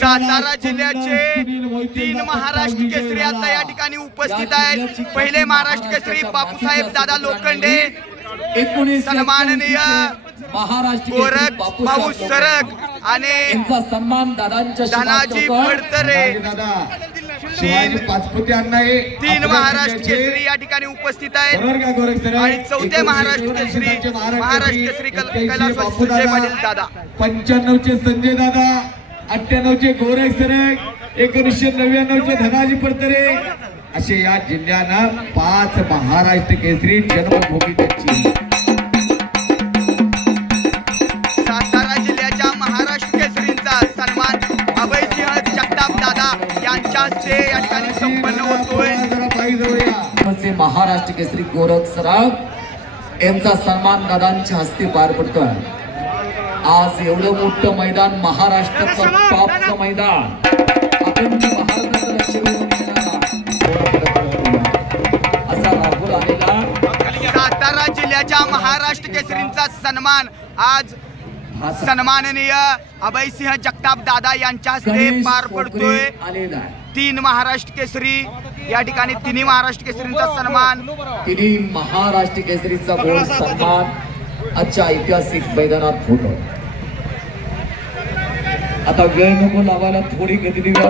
सातारा जिल्ह्याचे 3 महाराष्ट्र केसरी आता या ठिकाणी उपस्थित आहेत। पहिले महाराष्ट्र केसरी बापूसाहेब दादा लोखंडे, सन्माननीय गोरख भाऊ सरग आणि सन्मान दादांच्या धनाजी फडतरे 3 महाराष्ट्र केसरी या ठिकाणी उपस्थित आहेत। आणि चौथे महाराष्ट्र केसरी कैलास संजय पाटील दादा, 95 चे संजय दादा, 98 चे गोरख सरग, 1999 चे धनाजी फडतरे, असे या जिल्ह्यानं 5 महाराष्ट्र केसरी जन्मभूमी त्यांची। सातारा जिल्ह्याच्या महाराष्ट्र केसरींचा सन्मान अभयसिंह जगताप दादा यांच्या हस्ते या ठिकाणी संपन्न होतोय। महाराष्ट्र केसरी गोरख सरग यांचा सन्मान दादांच्या हस्ते पार पडतोय। आज एवढं मोठं मैदान, महाराष्ट्राचं टॉपचं मैदान, अखंड महाराष्ट्राचं लक्ष असा राहुल आलेला सातारा जिल्ह्याच्या महाराष्ट्र केसरींचा सन्मान आज सन्माननीय अभयसिंह जगताप दादा यांच्या हस्ते पार पडतोय। 3 महाराष्ट्र केसरी या ठिकाणी 3 महाराष्ट्र केसरींचा सन्मान, 3 महाराष्ट्र केसरीचा गोल सन्मान आजच्या ऐतिहासिक मैदानात होतो। आता वेळ नको लावायला, थोडी गती देऊया।